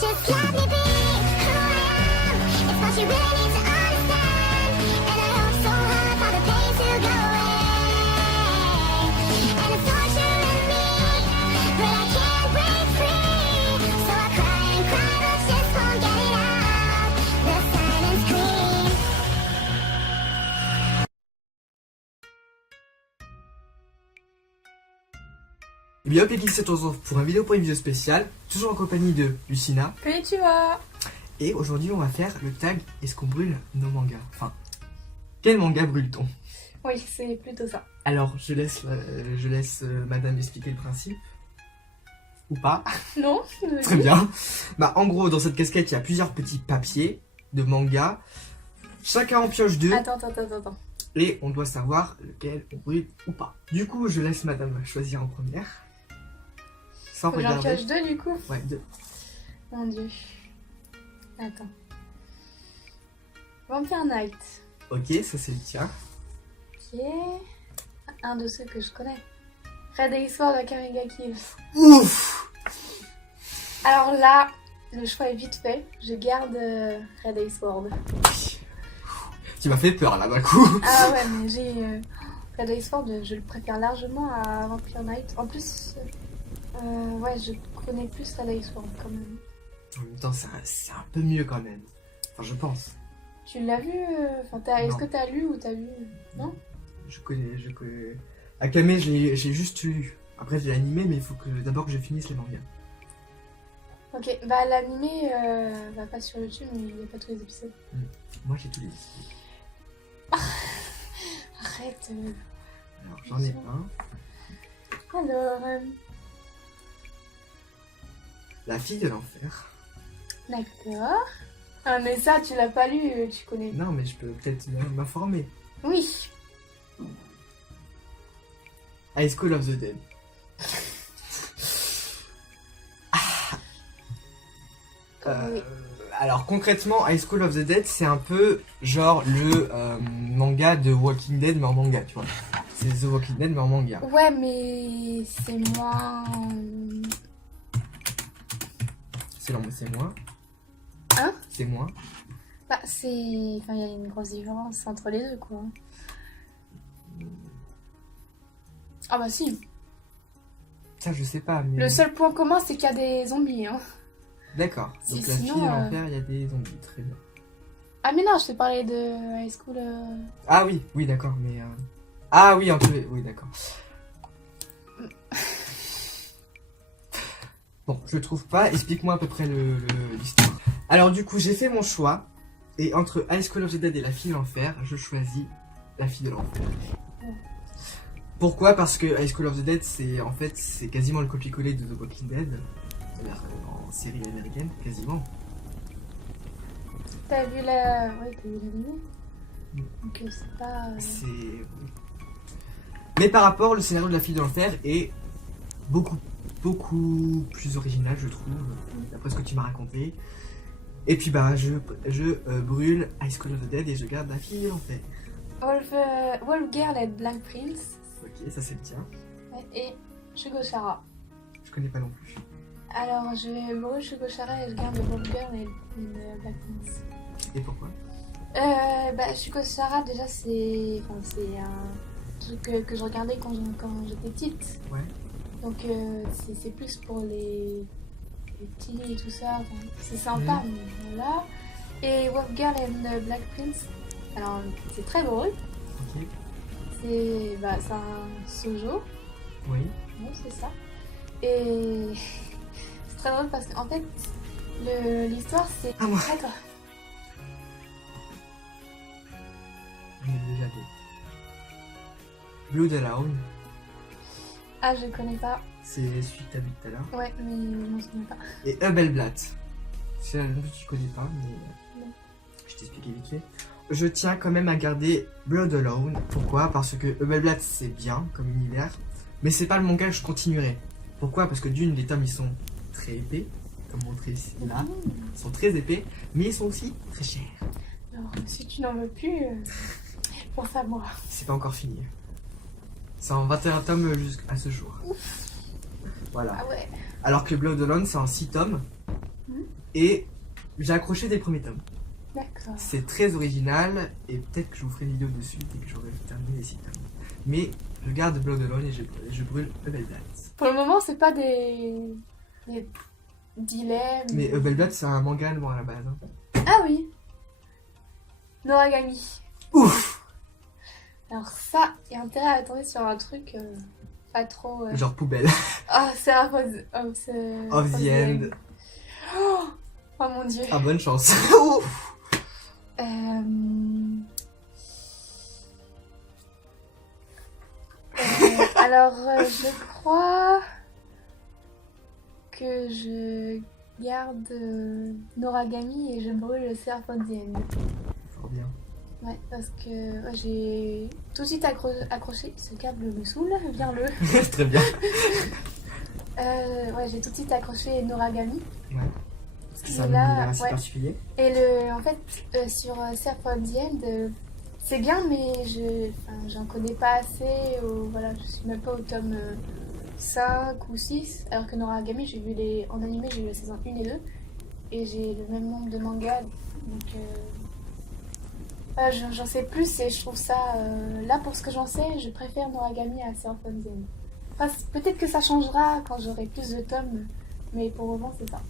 Just let me be who I am. It's what you really need to understand. And I hope so hard for the pain to go away. And it's torturing me, but I can't break free. So I cry and cry, but just won't get it out. The silence scream. Et bien hop les geeks, c'est retrouve pour une vidéo spéciale, toujours en compagnie de Lucina. Konnichiwa. Et aujourd'hui on va faire le tag est-ce qu'on brûle nos mangas. Enfin, quel manga brûle-t-on? Oui, c'est plutôt ça. Alors je laisse madame expliquer le principe. Ou pas? Non. Très bien. Bah en gros dans cette casquette il y a plusieurs petits papiers de manga. Chacun en pioche deux. Attends. Et on doit savoir lequel on brûle ou pas. Du coup je laisse madame choisir en première. Sans Faut que j'en regarder. pioche deux du coup. Ouais, deux. Mon dieu. Attends. Vampire Knight. Ok, ça c'est le tien. Ok. Un de ceux que je connais. Red Ace Sword Akariga Kill. Ouf! Alors là, le choix est vite fait. Je garde Red Ace Sword. Tu m'as fait peur là d'un coup. Ah ouais, mais j'ai... Red Ace Sword, je le préfère largement à Vampire Knight. En plus, ouais, je connais plus Red Ace Sword quand même. En même temps, c'est un peu mieux quand même. Enfin, je pense. Tu l'as vu Enfin, est-ce Non. que t'as lu ou t'as vu Non. Je connais. Akame, j'ai juste lu. Après, j'ai animé, mais il faut d'abord que je finisse les mangas. Ok, bah l'animé va pas sur YouTube, mais il n'y a pas tous les épisodes. Moi, j'ai tous les épisodes. Arrête. Alors, j'en ai un. Alors, La fille de l'enfer. d'accord. Ah mais ça, tu l'as pas lu, tu connais. Non, mais je peux peut-être m'informer. Oui. High School of the Dead. Oui. Alors concrètement, High School of the Dead, c'est un peu genre le manga de Walking Dead, mais en manga, tu vois. C'est The Walking Dead, mais en manga. Ouais, mais c'est moins... C'est moins. Hein? C'est moins. Bah, c'est... Enfin, il y a une grosse différence entre les deux, quoi. Ah bah si. Ça, je sais pas, mais... Le seul point commun, c'est qu'il y a des zombies, hein. D'accord. Donc la Sinon, fille de l'enfer, il y a des zombies, très bien. Ah mais non, je t'ai parlé de High School... Ah oui, d'accord, mais... Ah oui, un peu... Oui, d'accord. Bon, je le trouve pas. Explique-moi à peu près l'histoire. Alors du coup, j'ai fait mon choix. Et entre High School of the Dead et La fille de l'enfer, je choisis La fille de l'enfer. Pourquoi? Parce que High School of the Dead, c'est quasiment le copier-coller de The Walking Dead. C'est-à-dire en série américaine, quasiment. T'as vu la... Ouais, t'as vu l'animé. Donc c'est pas... C'est... Mais par rapport, le scénario de La fille de l'enfer est beaucoup plus original, je trouve, d'après ce que tu m'as raconté. Et puis bah, je brûle High School of the Dead et je garde La fille de l'enfer. Wolf Girl et Black Prince. Ok, ça c'est le tien. Ouais, et Shugoshara. Je connais pas non plus. Alors je brûle Shugoshara et je garde Wolf Girl et Black Prince. Et pourquoi? Bah Shugoshara déjà c'est un truc que je regardais quand j'étais petite. Ouais. Donc c'est plus pour les petits et tout ça. Enfin, c'est sympa, mais voilà. Et Wolf Girl et Black Prince. Alors c'est très drôle. Ok. C'est un shoujo. Oui. Oui, c'est ça. Et c'est très drôle parce qu'en fait, l'histoire c'est... Ah, moi. Attends. J'en ai déjà deux. Blood Alone, Ah, je connais pas. c'est celui que t'as vu tout à l'heure. Ouais, mais je m'en souviens pas. Et Hubelblatt. C'est un nom que tu connais pas, mais Non. je t'expliquais vite fait. Je tiens quand même à garder Blood Alone. Pourquoi? Parce que Hubelblatt c'est bien comme univers, mais c'est pas le manga que je continuerai. Pourquoi? Parce que d'une, les tomes ils sont très épais, comme montré ici, là. Ils sont très épais, mais ils sont aussi très chers. Alors, si tu n'en veux plus, pense à moi. C'est pas encore fini. C'est en 21 tomes jusqu'à ce jour. Voilà. Ah ouais. Alors que Blood Alone c'est en 6 tomes. Et j'ai accroché des premiers tomes. D'accord. C'est très original et peut-être que je vous ferai une vidéo dessus dès que j'aurai terminé les 6 tomes. Mais je garde Blood Alone et je brûle Hubelblatt. Pour le moment, c'est pas des dilemmes. Mais Hubelblatt c'est un manga allemand à la base. Hein. Ah oui. Noragami. Ouf. Alors ça, il y a intérêt à tomber sur un truc pas trop... Genre poubelle. Ah, c'est un Of the end. Oh mon dieu. Ah bonne chance. Alors, je crois que je garde Noragami et je brûle Seraph of the End. Fort bien. Ouais, parce que j'ai tout de suite accroché. Ce câble me saoule, viens-le. Très bien. Ouais, j'ai tout de suite accroché Noragami. Ouais. Parce que c'est un Et là, univers assez ouais. particulier. Et en fait, sur Seraph of the End, c'est bien, mais j'en connais pas assez. Voilà, je suis même pas au tome 5 ou 6. Alors que Noragami, en animé, j'ai vu la saison 1 et 2. Et j'ai le même nombre de mangas. Donc, voilà, j'en sais plus et je trouve ça. Là, pour ce que j'en sais, je préfère Noragami à Seraph of the End. Enfin, peut-être que ça changera quand j'aurai plus de tomes. Mais pour le moment, c'est ça.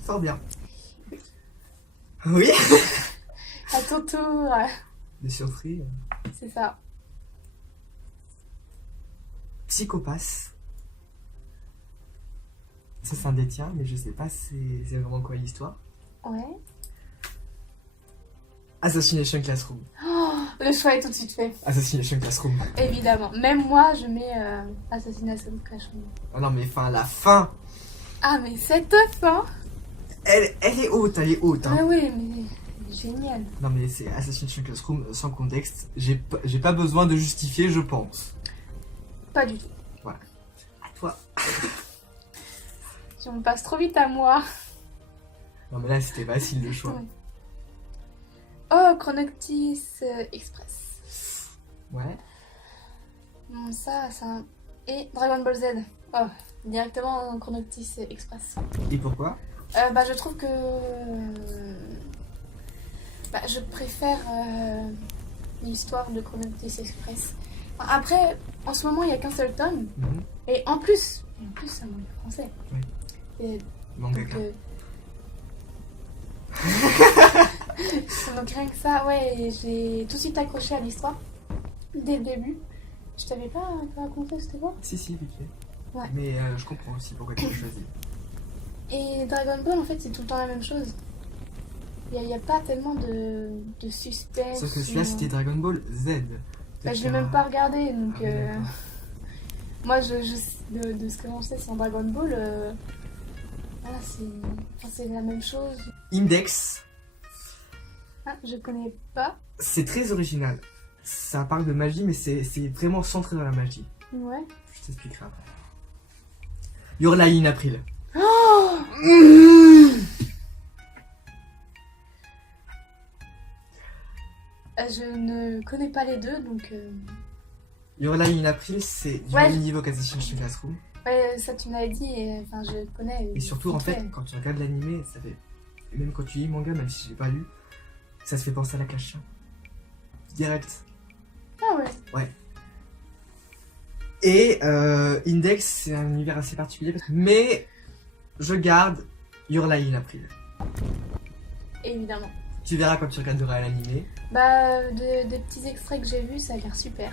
Fort bien. Oui. À ton tour. Des surprises. C'est ça. Psychopath. Ça c'est un des tiens, mais je sais pas c'est vraiment quoi l'histoire. Ouais. Assassination Classroom. Oh, le choix est tout de suite fait. Assassination Classroom. Évidemment. Même moi, je mets Assassination Classroom. Oh non mais enfin la fin, Ah, mais cette fin. elle est haute, elle est haute. Hein. Ah oui, mais génial. Non mais c'est Assassination Classroom sans contexte. J'ai pas besoin de justifier, je pense. Pas du tout. À toi. Si on passe trop vite à moi. Non mais là c'était facile le choix. Ouais. Oh, Chronoctis Express. Ouais. Ça. Et Dragon Ball Z. Oh, directement Chronoctis Express. Et pourquoi? Je trouve que... je préfère l'histoire de Chronoctis Express. Enfin, après, en ce moment, il n'y a qu'un seul tome. Mhm. Et en plus c'est un manga français. Oui. Et Mangaka. donc rien que ça, ouais, j'ai tout de suite accroché à l'histoire. Dès le début. Je t'avais pas raconté, c'était quoi? Si, vite fait. Ouais. Mais je comprends aussi pourquoi tu l'as choisi. Et Dragon Ball, en fait, c'est tout le temps la même chose. Il n'y a pas tellement de suspense. Sauf que celui-là c'était Dragon Ball Z. Je l'ai même pas regardé, donc... Ah, d'accord. Moi, de ce que j'en sais sur Dragon Ball, voilà, c'est la même chose. Index, Ah, je connais pas. c'est très original. Ça parle de magie, mais c'est vraiment centré dans la magie. Ouais. Je t'expliquerai après. Your Lie in April. Oh, je ne connais pas les deux, donc... Your Lie in April, c'est du Ouais. même niveau qu'Assassination Classroom. Ouais, ça tu m'avais dit, et enfin je connais. Et surtout, en vite fait, quand tu regardes l'animé, ça fait. Et même quand tu lis le manga, même si je l'ai pas lu, ça se fait penser à la Clash. Direct. Ah ouais. Et Index, c'est un univers assez particulier. Mais je garde Your Lie in April. Évidemment. Tu verras quand tu regarderas l'animé. Des petits extraits que j'ai vus, ça a l'air super.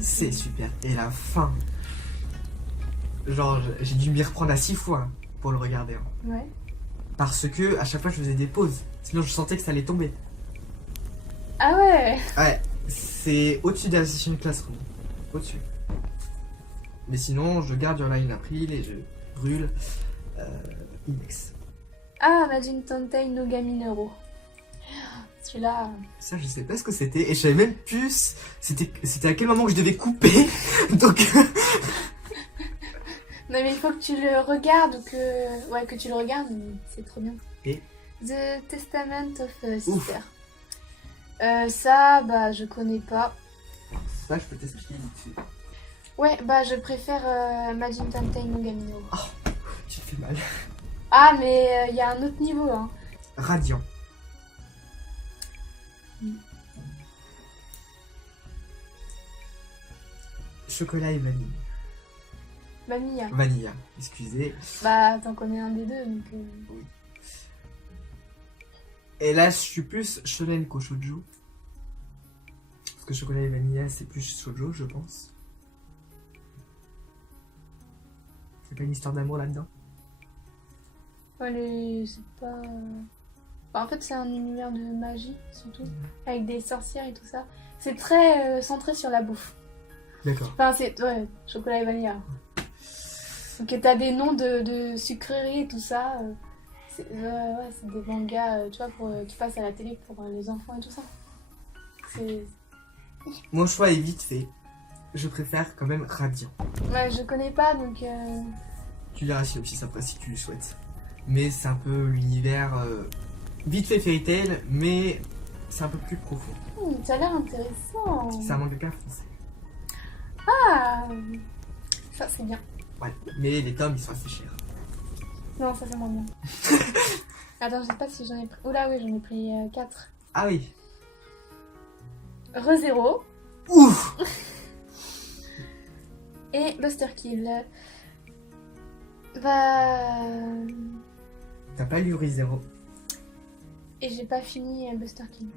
C'est super. Et la fin. Genre, j'ai dû m'y reprendre à 6 fois pour le regarder. Hein. Ouais. Parce que à chaque fois, je faisais des pauses. Sinon, je sentais que ça allait tomber. Ah ouais. Ouais, c'est au-dessus de Assassination Classroom. Au-dessus. Mais sinon, je garde Your Lie in April et je brûle Index. Ah, Majin Tantei no Gaminero. Celui-là... Ça, je sais pas ce que c'était. Et je savais même plus c'était à quel moment que je devais couper. Donc... Non mais il faut que tu le regardes ou que... Ouais, que tu le regardes, c'est trop bien. Et The Testament of Ouf. Sister. Ça, je connais pas. ça, je peux t'expliquer vite fait. Ouais, je préfère Majin Tantei no Gaminero. Tu te fais mal. Ah, mais il y a un autre niveau, hein. Radiant. Chocolat et vanille. Vanilla. Vanilla, excusez. Bah, t'en connais un des deux, donc... Et là, je suis plus shonen qu'au shoujo. Parce que chocolat et vanilla, c'est plus shoujo, je pense. C'est pas une histoire d'amour là-dedans? Allez, c'est pas... Bah, en fait, c'est un univers de magie, surtout. Avec des sorcières et tout ça. C'est très centré sur la bouffe. D'accord. Enfin, c'est... Ouais, chocolat et vanilla. Donc, t'as des noms de sucreries et tout ça. Ouais, c'est des mangas, tu vois, qui passent à la télé pour les enfants et tout ça. C'est... Mon choix est vite fait. Je préfère quand même Radiant. Ouais, je connais pas, donc... Tu verras si aussi après si tu le souhaites. Mais c'est un peu l'univers vite fait Fairy Tail, mais c'est un peu plus profond. Ça a l'air intéressant. C'est un mangaka français. Ah, ça, c'est bien. Ouais, mais les tomes ils sont assez chers. Non, ça, c'est moins bien. Attends, je sais pas si j'en ai pris... Oula, oui, j'en ai pris 4. Ah oui. ReZero Ouf. et Buster Kill. Bah... T'as pas lu ReZero? Et j'ai pas fini Buster Kill.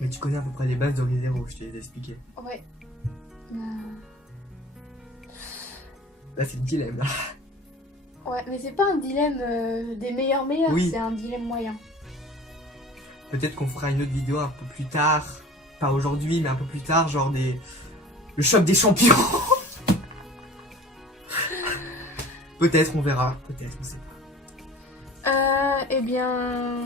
Mais tu connais à peu près les bases de ReZero, je te les ai expliquées. Ouais. Là c'est le dilemme là. Ouais, mais c'est pas un dilemme des meilleurs, Oui. c'est un dilemme moyen. Peut-être qu'on fera une autre vidéo un peu plus tard. Pas aujourd'hui, mais un peu plus tard, genre le choc des champions. Peut-être, on verra. Peut-être, on sait pas. Eh bien...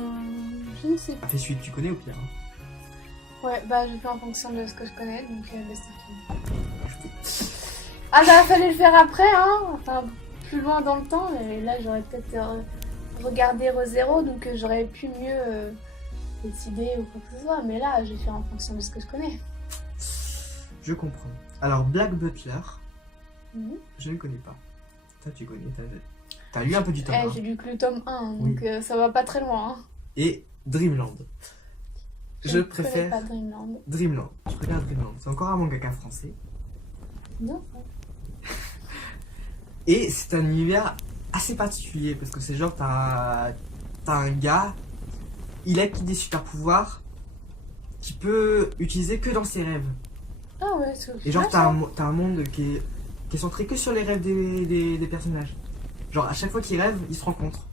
Je ne sais pas. Ah, fais celui que tu connais au pire. Hein. Ouais, bah je fais en fonction de ce que je connais, donc Buster Kill. Ah bah fallait le faire après, hein. Enfin, plus loin dans le temps, mais là j'aurais peut-être regardé ReZero, donc j'aurais pu mieux décider ou quoi que ce soit. Mais là, je vais faire en fonction de ce que je connais. Je comprends. Alors, Black Butler, Mhm. je ne connais pas. Toi, tu connais. T'as lu un peu du tome 1. J'ai lu que le tome 1, Oui. donc ça va pas très loin. Hein. Et Dreamland. Je ne préfère connais pas Dreamland. Dreamland. Je préfère Dreamland. C'est encore un mangaka français. Non. Et c'est un univers assez particulier parce que c'est genre t'as un gars, il a des super pouvoirs qu'il peut utiliser que dans ses rêves. Ah ouais, c'est Et genre ça. t'as un monde qui est centré que sur les rêves des personnages. Genre à chaque fois qu'ils rêvent, ils se rencontrent.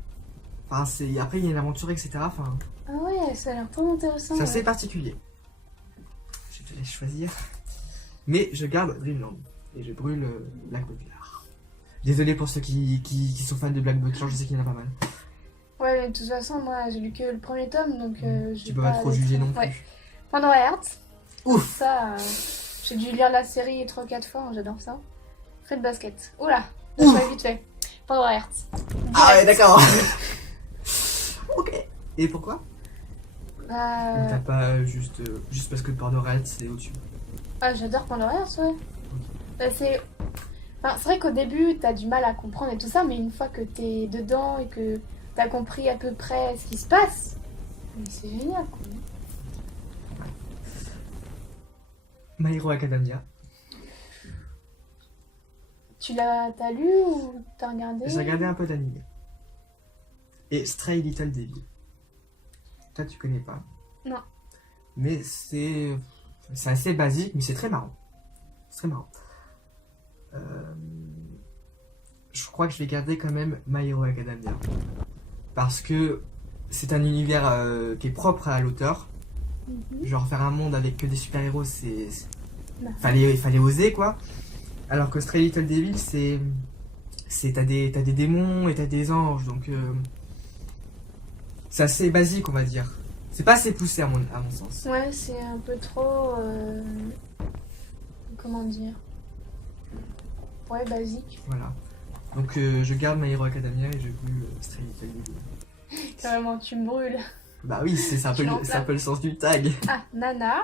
Enfin après il y a une aventure etc. Enfin Ah ouais, ça a l'air trop intéressant. c'est assez ouais. particulier. Je te laisse choisir. Mais je garde Dreamland et je brûle Black Butler. Désolé pour ceux qui sont fans de Black Butler, je sais qu'il y en a pas mal. Ouais, mais de toute façon, moi j'ai lu que le premier tome, donc je Tu peux pas trop juger non plus. Ouais. Pandora Hearts. Ouf. Ça, j'ai dû lire la série 3-4 fois, j'adore ça. Fred Basket. Oula, Ouf. ça va vite fait. Pandora Hearts. Ah ouais, Direct. d'accord. Ok. Et pourquoi Bah, T'as pas juste parce que Pandora Hearts c'est au-dessus. ah, j'adore Pandora Hearts, ouais. C'est... Enfin, c'est vrai qu'au début, t'as du mal à comprendre et tout ça, mais une fois que t'es dedans et que t'as compris à peu près ce qui se passe, mais c'est génial, quoi. My Hero Academia. T'as lu ou t'as regardé? J'ai regardé un peu d'anime. Et Stray Little Devil. Toi tu connais pas. Non. Mais c'est assez basique, mais c'est très marrant. C'est très marrant. Je crois que je vais garder quand même My Hero Academia. Parce que c'est un univers qui est propre à l'auteur. Mhm. Genre faire un monde avec que des super-héros, c'est... Bah. Fallait oser quoi. Alors que Stray Little Devil, t'as des démons et t'as des anges, donc c'est assez basique on va dire. C'est pas assez poussé à mon sens. Ouais, c'est un peu trop... Comment dire? Ouais, basique. Voilà. Donc je garde My Hero Academia et je brûle Stray Little Devil. Carrément, tu me brûles. Bah oui, c'est un peu Tu c'est un l'enflammes. peu le sens du tag. Ah, Nana.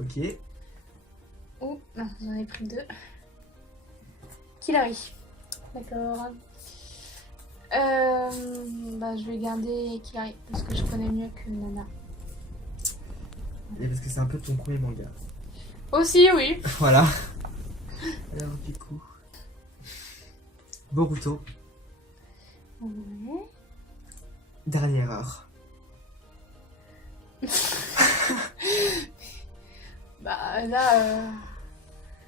Ok. Oh, non, j'en ai pris 2. Killary. D'accord. Bah, je vais garder Killary parce que je connais mieux que Nana. Et parce que c'est un peu ton premier manga. Aussi, oui. Voilà. Alors du coup... Boruto, Ouais. dernière heure. Bah, là...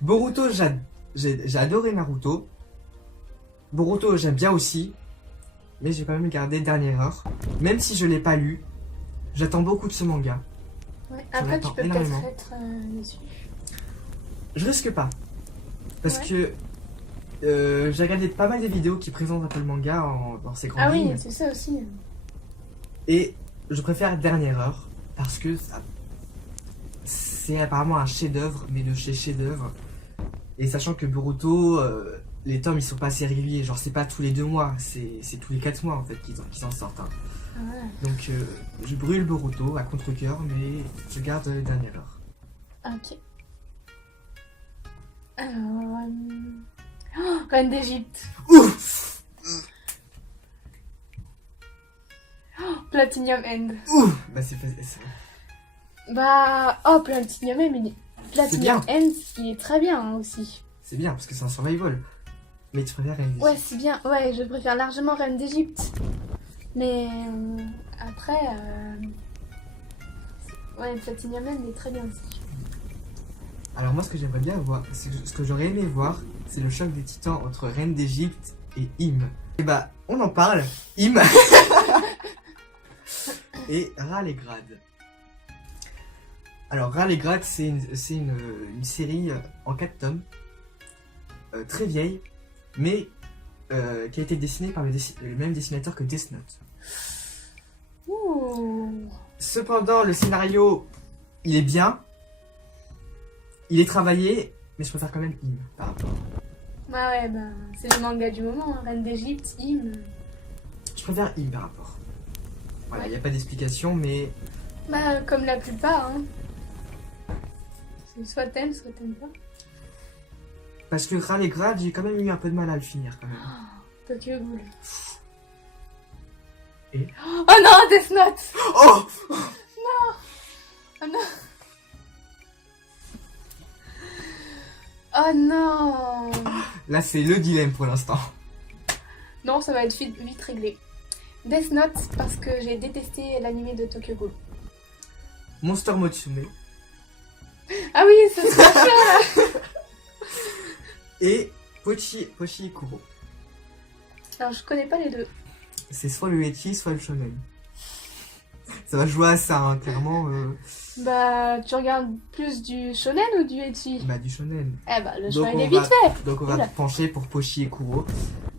Boruto, j'ai adoré Naruto. Boruto, j'aime bien aussi. Mais j'ai quand même gardé dernière heure. Même si je l'ai pas lu, j'attends beaucoup de ce manga. Ouais. J'en Après, tu attends peux énormément. peut-être être déçu. Je risque pas. Parce Ouais. que j'ai regardé pas mal de vidéos qui présentent un peu le manga dans ses grandes Ah oui, lignes. c'est ça aussi. Et je préfère dernière heure. Parce que c'est apparemment un chef-d'œuvre, mais de chez chef-d'œuvre. Et sachant que Boruto, les tomes ils sont pas assez réguliers. Genre, c'est pas tous les 2 mois, c'est tous les 4 mois en fait qu'ils en sortent. Hein. Ah ouais. Donc, je brûle Boruto à contre-coeur, mais je garde dernière heure. Ok. Alors... Oh, Reine d'Égypte. Ouf! Oh, Platinum End. Ouf! Bah, c'est Bah... Oh, Platinum End, bien. Platinum End, il est très bien hein, aussi. c'est bien parce que c'est un survival. Mais tu préfères Reine Ouais, c'est bien. Ouais, je préfère largement Reine d'Égypte. Mais... après... Ouais, Platinum End est très bien aussi. Alors moi, ce que j'aimerais bien voir, ce que j'aurais aimé voir, c'est le choc des titans entre Reine d'Égypte et Im. Et bah, on en parle. Im et Raleigh-Grad. Alors Raleigh-Grad, c'est une série en 4 tomes, très vieille, mais qui a été dessinée par le même dessinateur que Death Note. Ouh. Cependant, le scénario, il est bien, il est travaillé, mais je préfère quand même Im par rapport. Bah ouais, bah... c'est le manga du moment, hein. Reine d'Égypte, Im... Je préfère Im par rapport. Voilà, il Ouais. n'y a pas d'explication, mais Bah, comme la plupart, hein. C'est soit t'aimes pas. parce que Raleigh-Grad, j'ai quand même eu un peu de mal à le finir quand même. Tokyo Ghoul. Et Oh non, Death Note. Oh! Oh non. Oh non. Là, c'est le dilemme pour l'instant. Non, ça va être vite réglé. Death Note parce que j'ai détesté l'animé de Tokyo Ghoul. Monster Motsume Ah oui, ça se passe là. et Pochi Kuro. Alors, je connais pas les deux. C'est soit le ecchi, soit le shonen. Ça va jouer à ça, hein, clairement. Bah, tu regardes plus du shonen ou du ecchi? Bah, du shonen. Eh bah, le Donc, shonen on est va- vite fait. Donc on va Oula. pencher pour Pochi et Kuro.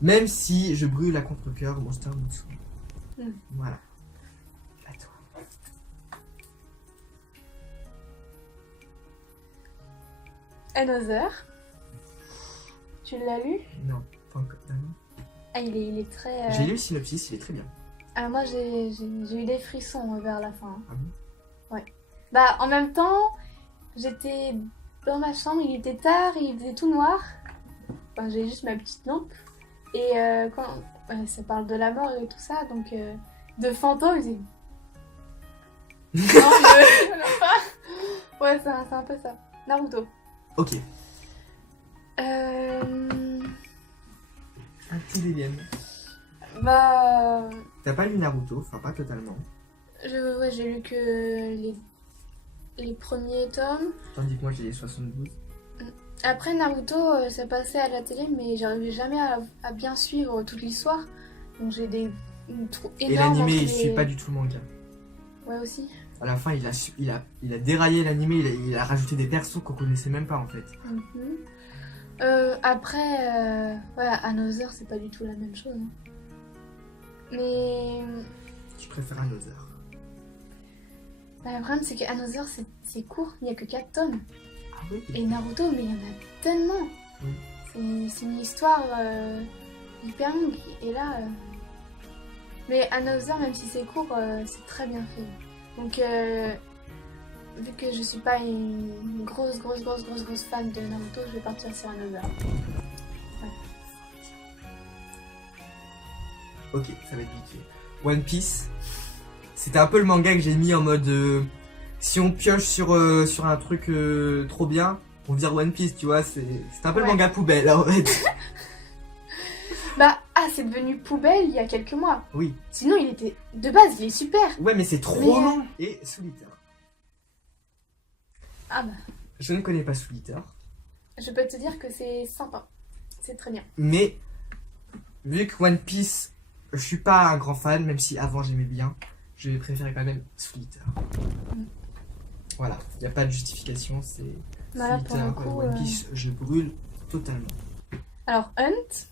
Même si je brûle à contre-cœur Monster Motsume. Hmm. Voilà. À toi. Another. Tu l'as lu? Non, pas encore. Ah non. Ah, il est très... J'ai lu le synopsis, il est très bien. Ah, moi, j'ai eu des frissons vers la fin. Ah bon? Bah, en même temps, j'étais dans ma chambre, il était tard, il faisait tout noir. Enfin, j'ai juste ma petite lampe. Et quand ça parle de la mort et tout ça, donc de fantômes, j'ai... Non, je... pas. Ouais, c'est un peu ça. Naruto. Ok. Un petit dilemme. Bah... T'as pas lu Naruto, enfin pas totalement. Ouais, j'ai lu que les premiers tomes. Tandis que moi j'ai les 72. Après Naruto, ça passait à la télé, mais j'arrivais jamais à bien suivre toute l'histoire. Donc j'ai une trou Et énorme. l'animé, entre il suit les- pas du tout le manga. Ouais, aussi. À la fin, il a déraillé l'animé, il a rajouté des persos qu'on connaissait même pas en fait. Après, ouais, Another, c'est pas du tout la même chose. Hein. Mais Je préfère Another. bah, le problème, c'est que Another, c'est court, il n'y a que 4 tomes. Ah oui? Et Naruto, mais il y en a tellement. C'est une histoire hyper longue. Et là. Mais Another, même si c'est court, c'est très bien fait. Donc, vu que je suis pas une grosse fan de Naruto, je vais partir sur Another. Ouais. Ok, ça va être vite fait. One Piece, c'était un peu le manga que j'ai mis en mode si on pioche sur un truc trop bien, on vire One Piece, tu vois, c'est un peu le Ouais. manga poubelle en fait. Bah, ah, c'est devenu poubelle il y a quelques mois. Oui, Sinon, il était. De base, il est super. ouais, mais c'est trop Mais, long. Et Soul Eater. Ah bah, Je ne connais pas Soul Eater, je peux te dire que c'est sympa. C'est très bien. mais vu que One Piece, je suis pas un grand fan, même si avant j'aimais bien, je vais préférer quand même Soul Eater. Mm. Voilà, il n'y a pas de justification, c'est Voilà, Soul pour le Eater, coup. One Piece, je brûle totalement. Alors, Hunt,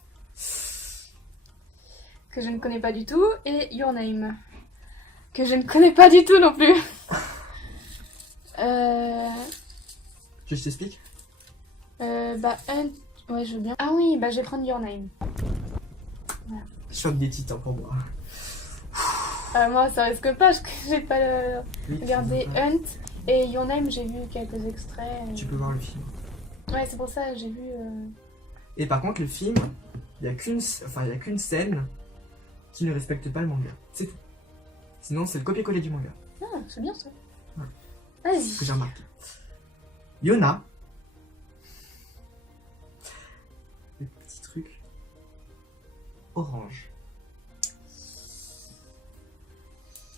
que je ne connais pas du tout, et Your Name, que je ne connais pas du tout non plus. Tu veux que je t'explique? Bah, Hunt, ouais, je veux bien. Ah oui, bah, je vais prendre Your Name. Choc des titans pour moi. Moi, ça risque pas, j'ai pas Oui, regardé tu Hunt, et Your Name, j'ai vu quelques extraits. peux voir le film. Ouais, c'est pour ça, j'ai vu. Et par contre, le film, il n'y a qu'une scène qui ne respecte pas le manga. C'est tout. Sinon, c'est le copier-coller du manga. Ah, c'est bien ça. Ouais. Vas-y. Ce que j'ai remarqué. Yona. Le petit truc. Orange.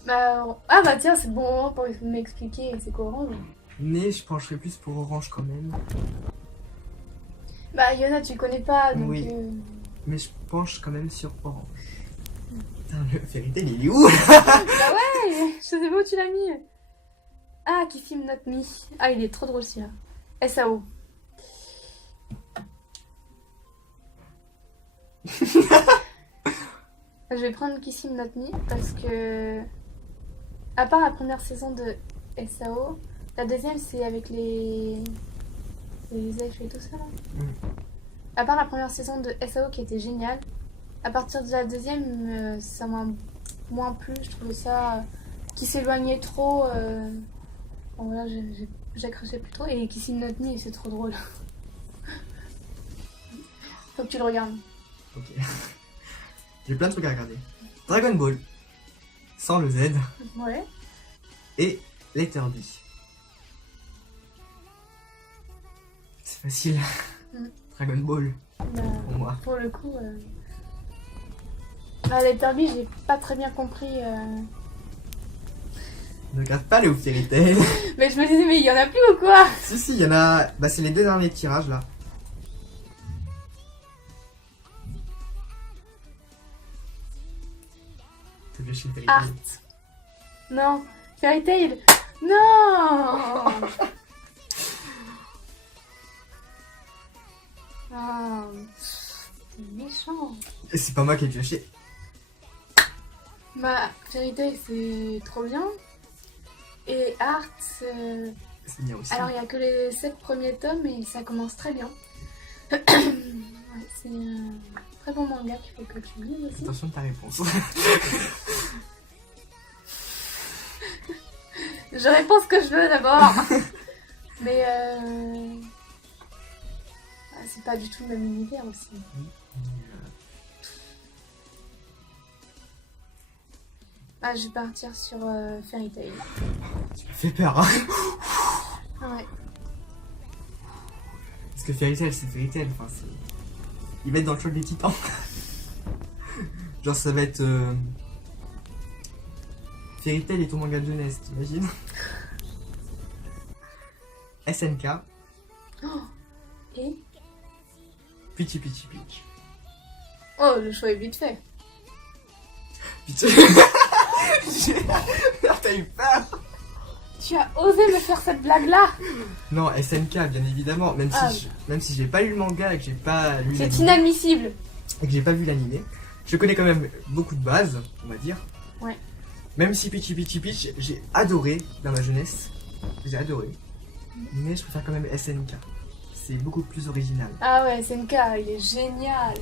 Bah, ah bah tiens, c'est le bon moment pour m'expliquer c'est quoi orange. Mais je pencherais plus pour orange quand même. Bah Yona tu connais pas donc Oui. Mais je penche quand même sur orange. Putain, le Fairy Tail, il est où? Bah ouais, je sais pas où tu l'as mis. Ah, qui filme Not Me. Ah, il est trop drôle celui-là. SAO. Je vais prendre Kiss Him Not Me parce que à part la première saison de SAO, la deuxième c'est avec les elfes et tout ça là. À part la première saison de SAO qui était géniale, à partir de la deuxième ça m'a moins plu, je trouvais ça qui s'éloignait trop. Bon, voilà, j'accrochais plus trop et Kiss Him Not Me c'est trop drôle. Faut que tu le regardes. Ok. J'ai plein de trucs à regarder. Dragon Ball. Sans le Z. Ouais. Et Letterby. C'est facile. Mm. Dragon Ball, Bah, pour moi. pour le coup, bah, Letterby, j'ai pas très bien compris. Ne regarde pas les Fairy Tail. Mais je me disais, mais il y en a plus ou quoi? Si, il y en a. Bah, c'est les deux derniers tirages là. T'as bien chez Fairy Art. Tail. Non. Fairy Tail. Non. Ah, t'es méchant. Et c'est pas moi qui ai pioché. Bah, Fairy Tail, c'est trop bien. Et Art, C'est bien aussi. alors il y a que les 7 premiers tomes et ça commence très bien. Ouais, c'est un très bon manga qu'il faut que tu lises aussi. Attention de ta réponse. Je réponds ce que je veux d'abord. Mais c'est pas du tout le même univers aussi. Ah, je vais partir sur Fairy Tail. Tu me fais peur, hein. Ah ouais. Parce que Fairy Tail, c'est Fairy Tail. Enfin, c'est. Ils mettent dans le choc des titans. Genre, ça va être. Fairy Tail et ton manga de jeunesse, t'imagines? SNK, Et Pichi Pichi Pitch. oh, le choix est vite fait. Pichi. T'as eu peur? Tu as osé me faire cette blague là. Non, SNK, bien évidemment. Même Ah. si même si j'ai pas lu le manga et que j'ai pas lu C'est l'anime, inadmissible. et que j'ai pas vu l'animé, je connais quand même beaucoup de bases, on va dire. Ouais. Même si Pichi Pichi Pitch, j'ai adoré dans ma jeunesse. J'ai adoré. Mais je préfère quand même SNK. C'est beaucoup plus original. Ah ouais, SNK, il est génial.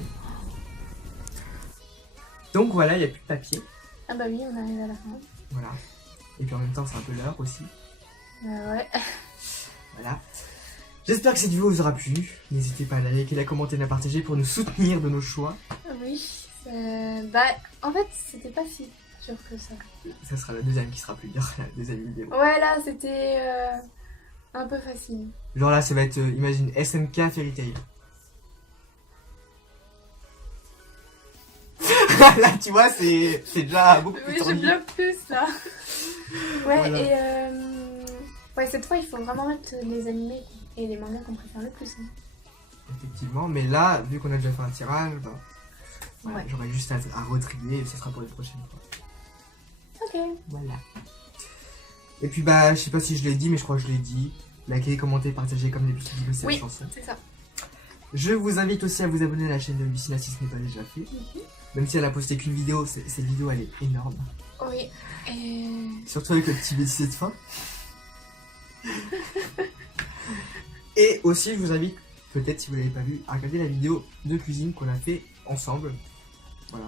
Donc voilà, il n'y a plus de papier. Ah bah oui, on arrive à la fin. Voilà. Et puis en même temps, c'est un peu l'heure aussi. Ouais. Voilà. J'espère que cette vidéo vous aura plu. N'hésitez pas à la liker, la commenter, la partager pour nous soutenir de nos choix. Oui, Bah, en fait, c'était pas si dur que ça. Ça sera la deuxième qui sera plus dure, la deuxième vidéo. Ouais, là, c'était un peu facile. Genre là, ça va être, imagine, SNK Fairy Tail. Là, tu vois, c'est déjà beaucoup plus Oui, j'ai tendu. bien plus, là. Ouais, Voilà. et ouais, cette fois, il faut vraiment mettre les animés et les mangas qu'on préfère le plus. Hein. Effectivement, mais là, vu qu'on a déjà fait un tirage, bah, voilà, Ouais. j'aurais juste à retrier et ce sera pour les prochaines fois. Ok. Voilà. Et puis bah, je sais pas si je l'ai dit, mais je crois que je l'ai dit. Likez, commentez, partagez comme d'habitude, c'est Oui. la chanson. C'est ça. Je vous invite aussi à vous abonner à la chaîne de Lucina si ce n'est pas déjà fait. Même si elle a posté qu'une vidéo, cette vidéo elle est énorme. Oui. Et... Surtout avec le petit BC de fin. Et aussi, je vous invite, peut-être si vous l'avez pas vu, à regarder la vidéo de cuisine qu'on a fait ensemble. Voilà.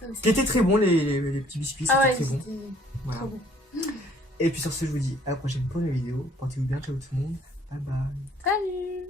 ça aussi. Qui était très bon, les petits biscuits, c'était Ah ouais, très bon. c'était Voilà. trop bon. Et puis sur ce, je vous dis à la prochaine pour une vidéo. Portez-vous bien, ciao tout le monde. Bye bye. Salut.